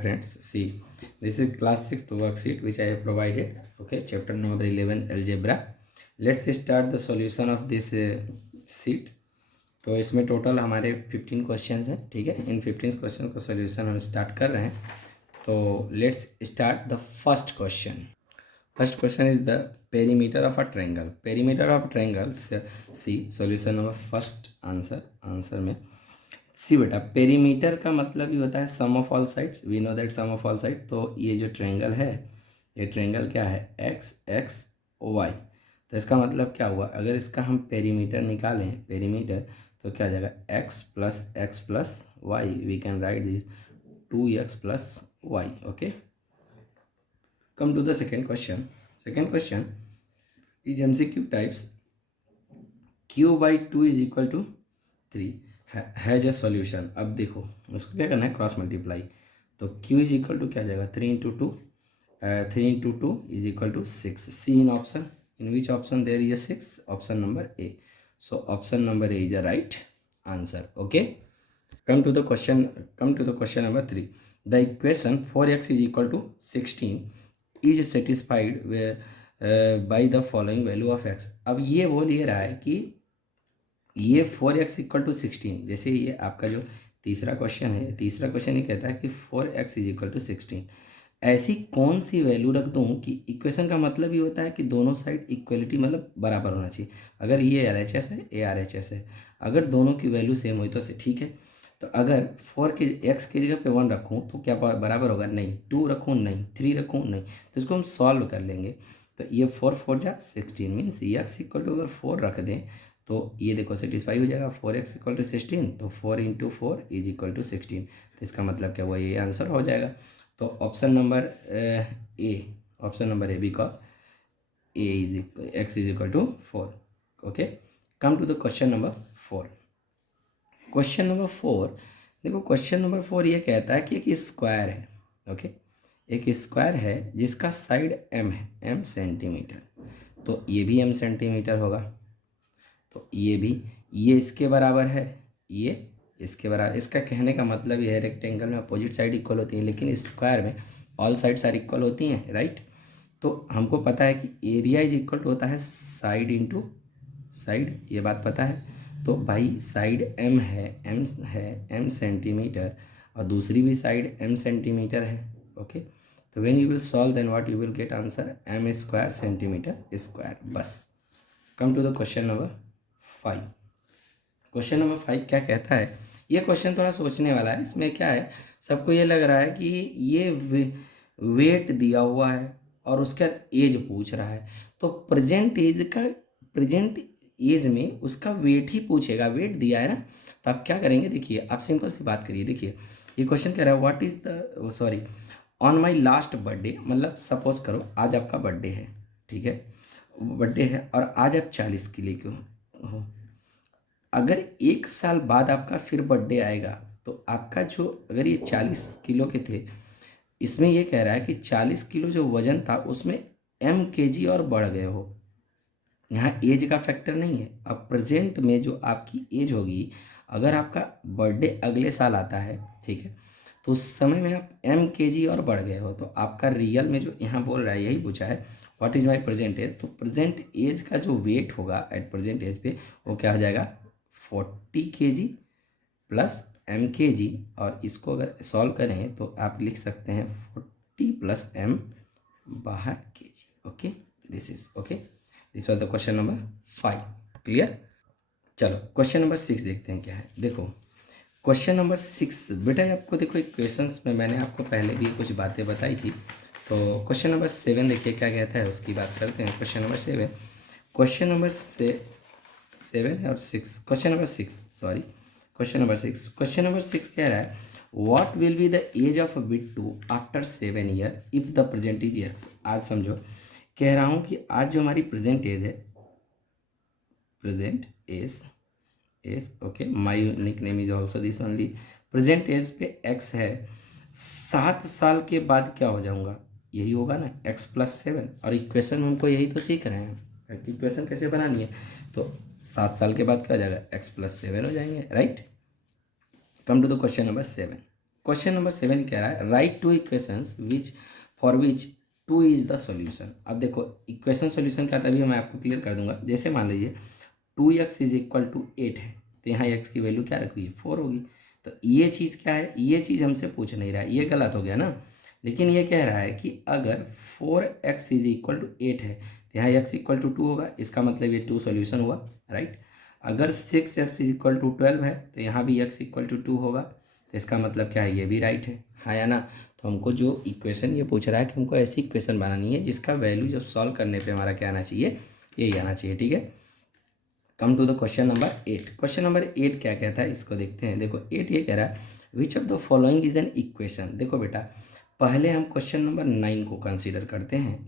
Friends, see, this is class 6th worksheet which I have provided. Okay, chapter number 11 algebra. Let's start the solution of this sheet. तो इसमें total हमारे 15 questions हैं. ठीक है, इन 15 question को solution हम स्टार्ट कर रहे हैं. तो let's start the first question. First question is the perimeter of a triangle. Perimeter of triangle, see solution of first answer में सी बेटा, पेरीमीटर का मतलब ये होता है sum of all sides. We know that sum of all side. तो ये जो ट्रायंगल है, ये ट्रायंगल क्या है, एक्स एक्स वाई. तो इसका मतलब क्या हुआ, अगर इसका हम पेरीमीटर निकालें, पेरीमीटर, तो क्या आ जाएगा, x plus y. We can write this 2x plus y. Okay, come to the second question. Second question is MCQ types. q/2 is equal to 3 has a solution. अब देखो उसको क्या करना है, क्रॉस मल्टीप्लाई. तो q इज इक्वल टू क्या जाएगा, 3 into two is equal to 6. See in option, in which option there is a 6, option number a. So option number A is a right answer. Okay, come to the question number 3. The equation 4x is equal to 16 is satisfied by the following value of x. अब ये बोल ये रहा है कि ये 4x equal to 16. जैसे ये आपका जो तीसरा क्वेश्चन है, तीसरा क्वेश्चन ये कहता है कि 4x इज इक्वल टू 16. ऐसी कौन सी वैल्यू रख दूँ कि इक्वेशन का मतलब ये होता है कि दोनों साइड इक्वलिटी मतलब बराबर होना चाहिए. अगर ये RHS है, ये RHS है, अगर दोनों की वैल्यू सेम हुई तो ठीक है. तो अगर 4 के x की जगह पे 1 रखूँ तो क्या बराबर होगा, नहीं. 2 रखूँ, नहीं. 3 रखूँ, नहीं. तो इसको हम सॉल्व कर लेंगे. तो ये 4 4 जा 16 मीन्स x इक्वल टू अगर 4 रख दें तो ये देखो सेटिस्फाई हो जाएगा. 4x इक्वल टू 16, तो 4 इंटू 4 इज इक्वल टू 16. तो इसका मतलब क्या हुआ, ये आंसर हो जाएगा. तो option number a, because a is x is equal to 4. Okay, come to the question number 4. Question number 4, देखो क्वेश्चन नंबर 4 ये कहता है कि एक स्क्वायर है. ओके, एक स्क्वायर है जिसका साइड m है, m सेंटीमीटर. तो ये भी m सेंटीमीटर होगा. तो ये भी, ये इसके बराबर है, ये इसके बराबर. इसका कहने का मतलब ये है, रेक्टेंगल में अपोजिट साइड इक्वल होती है, लेकिन स्क्वायर में ऑल साइड्स आर इक्वल होती हैं, राइट. तो हमको पता है कि एरिया इज इक्वल टू होता है साइड इंटू साइड, ये बात पता है. तो भाई साइड m है m सेंटीमीटर, और दूसरी भी साइड m सेंटीमीटर है. ओके, तो when you will solve then what you will get answer, m square centimetre square. बस. Come to the question number 5. Question number 5 क्या कहता है, ये क्वेश्चन थोड़ा सोचने वाला है. इसमें क्या है, सबको ये लग रहा है कि ये वेट दिया हुआ है और उसका एज पूछ रहा है. तो प्रेजेंट एज में उसका वेट ही पूछेगा. वेट दिया है ना, तो आप क्या करेंगे, देखिए आप सिंपल सी बात करिए. देखिए ये क्वेश्चन कह रहा है what is the, sorry, on my last birthday. मतलब सपोज करो आज आपका बर्थडे है, ठीक है, बर्थडे है, और आज आप 40 किलो के हो. अगर 1 साल बाद आपका फिर बर्थडे आएगा तो आपका जो, अगर ये 40 किलो के थे, इसमें ये कह रहा है कि 40 किलो जो वजन था उसमें kg और बढ़ गए हो. यहाँ एज का फैक्टर नहीं है. अब प्रेजेंट में जो आपकी एज होगी, अगर आपका बर्थडे अगले साल आता है, ठीक है, तो उस समय में आप kg और बढ़ गए हो, तो आपका रियल में जो यहाँ बोल रहा है, यही पूछा है what is my present age. तो प्रेजेंट एज का जो वेट होगा एट प्रेजेंट एज पे, वो क्या हो जाएगा, 40 kg प्लस kg. और इसको अगर सॉल्व करें तो आप लिख सकते हैं 40 प्लस m बाहर kg. Okay, this is okay. This was the question number 5. Clear. चलो क्वेश्चन नंबर 6 देखते हैं क्या है. देखो क्वेश्चन नंबर 6 बेटा, आपको देखो एक क्वेश्चंस में मैंने आपको पहले भी कुछ बातें बताई थी. तो क्वेश्चन नंबर 7 देखिए क्या कहता है, उसकी बात करते हैं. क्वेश्चन नंबर 7, क्वेश्चन नंबर 7 और 6, question number 6, sorry, question number 6. Question number 6 कह रहा है what will be the age of a Bittu after 7 year if the present is x. आज समझो, कह रहा हूँ कि आज जो हमारी प्रेजेंट एज है, present age okay, my nickname is also this only. Present age पे x है, 7 साल के बाद क्या हो जाऊँगा, यही होगा ना, x प्लस 7. और इक्वेशन में हमको यही तो सीख रहे हैं, इक्वेशन कैसे बनानी है. तो 7 साल के बाद क्या हो जाएगा, x प्लस 7 हो जाएंगे, right. Come to the question number 7. Question number 7 कह रहा है write two equations which for which 2 is the solution. अब देखो इक्वेशन सॉल्यूशन का तभी मैं आपको क्लियर कर दूंगा। जैसे मान लीजिए 2x इज इक्वल टू 8 है, तो यहाँ x की वैल्यू क्या रखी है 4 होगी। तो ये चीज़ क्या है, ये चीज़ हमसे पूछ नहीं रहा है, ये गलत हो गया ना। लेकिन ये कह रहा है कि अगर 4x इज इक्वल टू 8 है तो यहाँ x इक्वल टू 2 होगा, इसका मतलब ये 2 सॉल्यूशन हुआ, राइट। अगर 6x इज इक्वल टू 12 है तो यहाँ भी x इक्वल टू 2 होगा, तो इसका मतलब क्या है, ये भी राइट है, हाँ या ना। तो हमको जो इक्वेशन ये पूछ रहा है कि हमको ऐसी इक्वेशन बनानी है जिसका वैल्यू जब सॉल्व करने पे हमारा क्या आना चाहिए, यही आना चाहिए, ठीक है। Come to the question number 8। Question number 8 क्या कहता है, इसको देखते हैं। देखो 8 ये कह रहा है which of the following is an equation. देखो बेटा पहले हम क्वेश्चन नंबर 9 को कंसीडर करते हैं।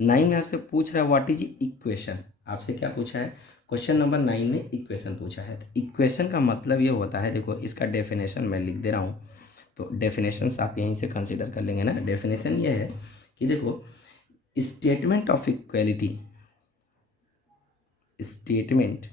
9 में आपसे पूछ रहा है व्हाट इज इक्वेशन। आपसे क्या पूछा है, क्वेश्चन नंबर 9 में इक्वेशन पूछा है। तो इक्वेशन का मतलब ये होता है, देखो इसका डेफिनेशन मैं लिख दे रहा हूँ, तो डेफिनेशंस आप यहीं से कंसीडर कर लेंगे ना। डेफिनेशन ये है कि देखो statement of equality, statement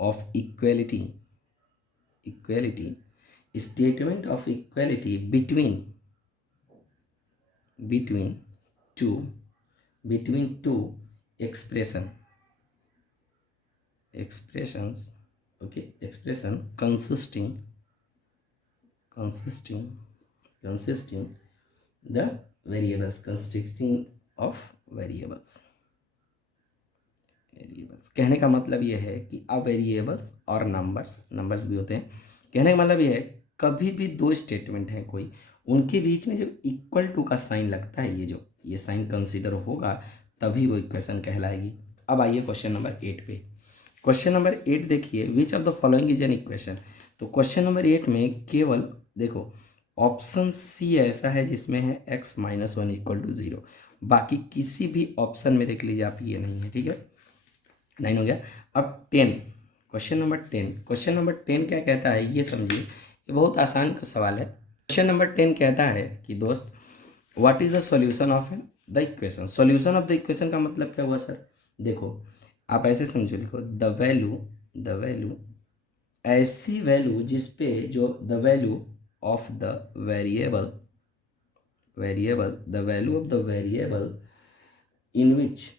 of equality, statement of equality between two expressions, okay, expression consisting the variables, consisting of variables। कहने का मतलब ये है कि अब वेरिएबल्स और नंबर्स भी होते हैं। कहने का मतलब ये है कभी भी दो स्टेटमेंट हैं कोई, उनके बीच में जब इक्वल टू का साइन लगता है, ये साइन कंसीडर होगा तभी वो इक्वेशन कहलाएगी। अब आइए क्वेश्चन नंबर 8 पे। क्वेश्चन नंबर 8 देखिए which of the following is an equation. तो क्वेश्चन नंबर 8 में केवल देखो ऑप्शन सी ऐसा है जिसमें है x माइनस 1 इक्वल टू 0, बाकी किसी भी ऑप्शन में देख लीजिए आप ये नहीं है, ठीक है। 9 हो गया। अब 10, क्वेश्चन नंबर 10 क्या कहता है ये समझिए, ये बहुत आसान सवाल है। क्वेश्चन नंबर 10 कहता है कि दोस्त what is the solution of the equation. Solution of the equation का मतलब क्या हुआ सर, देखो आप ऐसे समझो, लिखो द वैल्यू ऐसी वैल्यू जिसपे जो the value of the variable the value of the variable in which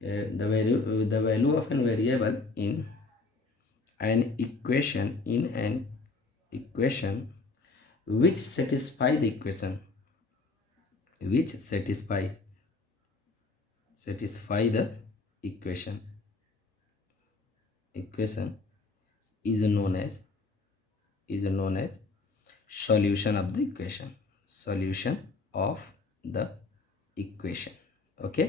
the value of an variable in an equation which satisfy the equation is known as solution of the equation। Okay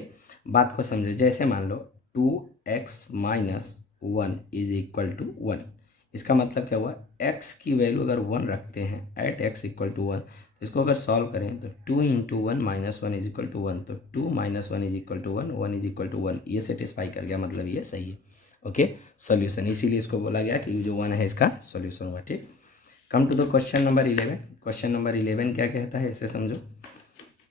बात को समझो, जैसे मान लो 2x minus 1 is equal to 1, इसका मतलब क्या हुआ, x की वैल्यू अगर 1 रखते हैं एट x इक्वल टू 1, तो इसको अगर सॉल्व करें तो 2 into 1 minus 1 is equal to 1, तो 2 minus 1 is equal to 1, 1 is equal to 1, ये सेटिस्फाई कर गया, मतलब ये सही है। ओके सॉल्यूशन, इसीलिए इसको बोला गया कि जो 1 है इसका सॉल्यूशन हुआ, ठीक। Come to the question number 11। Question number 11 क्या कहता है इसे समझो।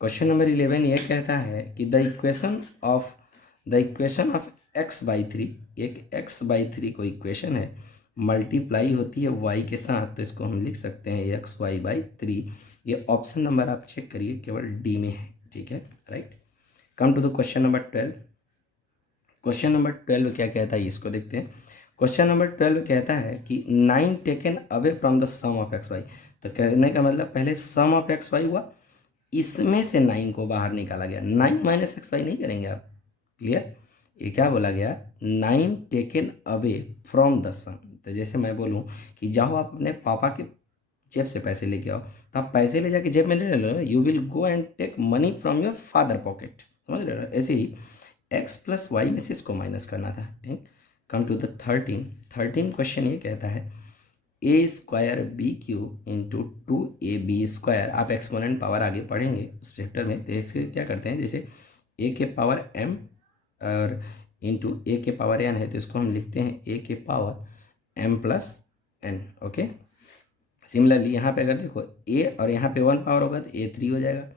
क्वेश्चन नंबर 11 ये कहता है कि द इक्वेशन ऑफ x/3, एक x/3 कोई इक्वेशन है, मल्टीप्लाई होती है y के साथ, तो इसको हम लिख सकते हैं xy/3। ये ऑप्शन नंबर आप चेक करिए केवल डी में है, ठीक है, right. Come to the question number 12। Question number 12 क्या कहता है इसको देखते हैं। क्वेश्चन नंबर 12 कहता है कि 9 taken away from the sum of xy। तो कहने का मतलब पहले सम ऑफ xy हुआ, इसमें से 9 को बाहर निकाला गया, 9 माइनस xy नहीं करेंगे आप, क्लियर। ये क्या बोला गया, 9 टेकन अवे फ्रॉम द सम। तो जैसे मैं बोलूँ कि जाओ आप अपने पापा के जेब से पैसे लेके आओ, तो आप पैसे ले जाके जेब में ले लो, you will go and take money from your father pocket, समझ रहे हो। ऐसे ही x प्लस वाई में से इसको माइनस करना था, ठीक। कम टू द 13 क्वेश्चन ये कहता है a² BQ इंटू 2ab²। आप एक्सपोनेंट पावर आगे पढ़ेंगे उस चैप्टर में, तो इसके क्या करते हैं, जैसे a के पावर m और इंटू a के पावर n है, तो इसको हम लिखते हैं a के power m plus n। Okay similarly यहाँ पे अगर देखो a और यहाँ पे 1 पावर होगा तो a 3 हो जाएगा,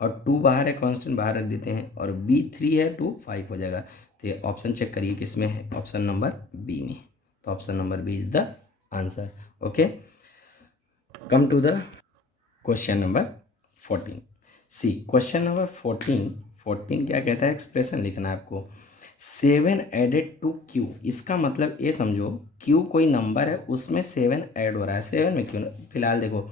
और 2 बाहर है, कांस्टेंट बाहर रख देते हैं, और b 3 है, 2 5 हो जाएगा। तो ये ऑप्शन चेक करिए किसमें है, ऑप्शन नंबर बी में। तो option number b is the answer. Okay come to the question number 14। See question number 14 क्या कहता है, एक्सप्रेशन लिखना है आपको। 7 एडेड टू क्यू, इसका मतलब ये समझो क्यू कोई नंबर है उसमें 7 ऐड हो रहा है। 7 में क्यों, फिलहाल देखो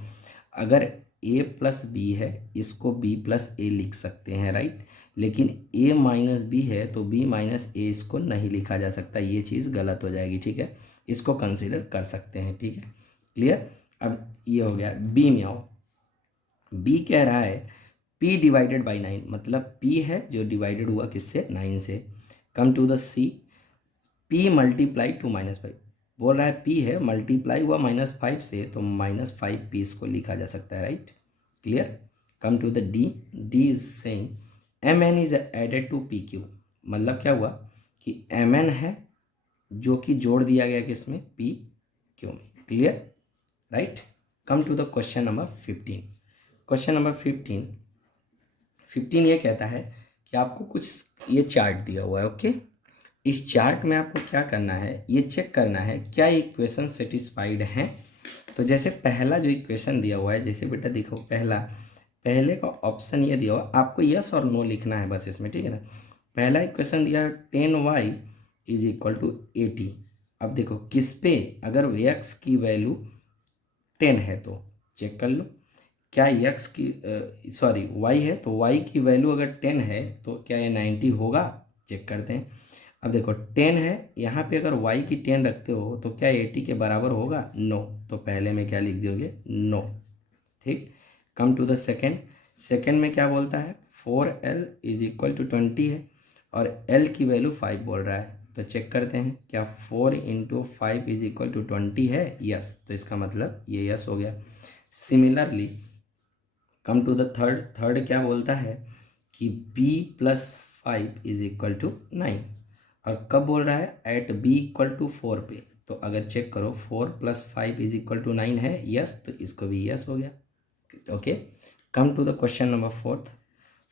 अगर a प्लस बी है इसको b प्लस ए लिख सकते हैं, राइट। लेकिन a माइनस बी है तो b माइनस ए इसको नहीं लिखा जा सकता, ये चीज़ गलत हो जाएगी, ठीक है। इसको कंसीडर कर सकते हैं, ठीक है, क्लियर। अब ये हो गया। बी में आओ, बी कह रहा है p डिवाइडेड बाई 9, मतलब p है जो डिवाइडेड हुआ किससे, 9 से। Come to the c, p multiply to -5, बोल रहा है p है मल्टीप्लाई हुआ -5 से, तो -5p इसको लिखा जा सकता है, right, clear. Come to the d, d is saying mn is added to pq, मतलब क्या हुआ कि mn है जो कि जोड़ दिया गया किसमें, pq में, clear, right. Come to the question number 15। Question number 15 ये कहता है कि आपको कुछ ये चार्ट दिया हुआ है, ओके। इस चार्ट में आपको क्या करना है, ये चेक करना है क्या इक्वेशन सेटिस्फाइड हैं। तो जैसे पहला जो इक्वेशन दिया हुआ है, जैसे बेटा देखो पहले का ऑप्शन ये दिया हुआ, आपको यस और नो लिखना है बस इसमें, ठीक है ना। पहला इक्वेशन दिया है 10y इज इक्वल टू 80। अब देखो किस पे, अगर x की वैल्यू 10 है तो चेक कर लो क्या x की सॉरी y है, तो y की वैल्यू अगर 10 है तो क्या ये 90 होगा, चेक करते हैं। अब देखो 10 है, यहाँ पे अगर y की 10 रखते हो तो क्या 80 के बराबर होगा, नो, तो पहले में क्या लिख दोगे, नो, ठीक। कम टू द सेकेंड में क्या बोलता है, 4l इज इक्वल टू 20 है और l की वैल्यू 5 बोल रहा है, तो चेक करते हैं क्या 4 इंटू 5 इज इक्वल टू 20 है, यस, तो इसका मतलब ये यस हो गया। Similarly come to the third क्या बोलता है कि b plus 5 is equal to 9, और कब बोल रहा है, एट b इक्वल टू 4 पे, तो अगर चेक करो 4 प्लस 5 इज इक्वल टू 9 है, यस, तो इसको भी यस हो गया, okay. Come to the question number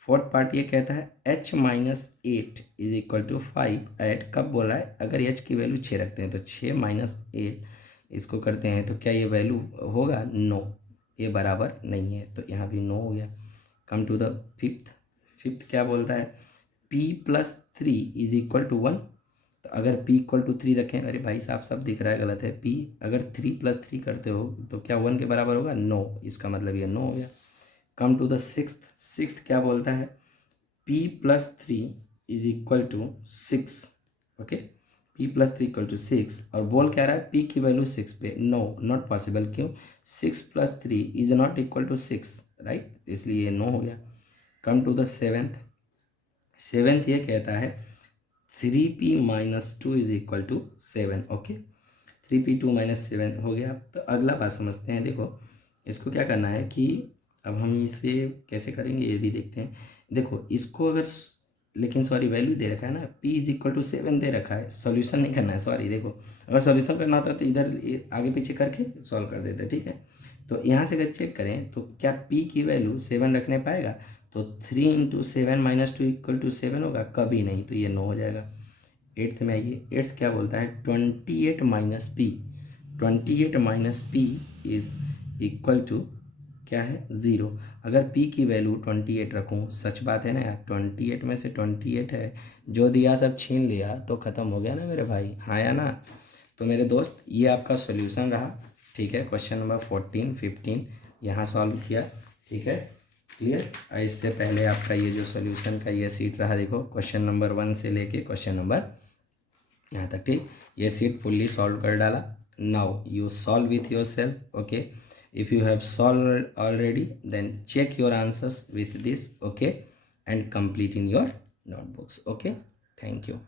fourth part ये कहता है h minus 8 is equal to 5 eight, कब बोल रहा है, अगर h की वैल्यू 6 रखते हैं तो 6 माइनस 8 इसको करते हैं तो क्या ये वैल्यू होगा, नो, ये बराबर नहीं है, तो यहाँ भी नो हो गया। कम टू द फिफ्थ क्या बोलता है, p plus 3 is equal to 1, तो अगर p इक्वल टू 3 रखें, अरे भाई साहब सब दिख रहा है, गलत है, p अगर 3 प्लस 3 करते हो तो क्या 1 के बराबर होगा, नो, इसका मतलब ये नो हो गया। कम टू द सिक्स्थ क्या बोलता है, p plus 3 is equal to 6, okay, p plus 3 equal to 6, और बोल क्या रहा है, p की वैल्यू 6 पे, नो, नॉट पॉसिबल, क्यों, 6 plus 3 is not equal to 6, right, इसलिए ये नो हो गया। कम टू द सेवेंथ ये कहता है 3p minus 2 is equal to 7, okay, 3p2 minus 7 हो गया। तो अगला बात समझते हैं, देखो इसको क्या करना है कि अब हम इसे कैसे करेंगे ये भी देखते हैं। देखो इसको अगर लेकिन सॉरी वैल्यू दे रखा है ना, p इज इक्वल टू 7 दे रखा है, सॉल्यूशन नहीं करना है, सॉरी देखो अगर सॉल्यूशन करना होता तो इधर आगे पीछे करके सॉल्व कर देते, ठीक है। तो यहाँ से अगर चेक करें तो क्या p की वैल्यू 7 रखने पाएगा, तो 3 इंटू 7 माइनस 2 इक्वल टू 7 होगा, कभी नहीं, तो ये नो हो जाएगा। एट्थ में आइए, एट्थ क्या बोलता है 28 minus p is equal to क्या है, 0। अगर p की वैल्यू 28 रखूँ, सच बात है ना यार, 28 में से 28 है, जो दिया सब छीन लिया तो ख़त्म हो गया ना मेरे भाई, हाँ या ना। तो मेरे दोस्त ये आपका सॉल्यूशन रहा, ठीक है, क्वेश्चन नंबर 14 15 यहाँ सॉल्व किया, ठीक है, क्लियर। इससे पहले आपका ये जो सॉल्यूशन का ये सीट रहा, देखो क्वेश्चन नंबर 1 से लेके क्वेश्चन नंबर यहाँ तक, ठीक, ये सीट फुल्ली सॉल्व कर डाला। Now you solve with your self, okay. If you have solved already, then check your answers with this, okay, and complete in your notebooks, okay. Thank you.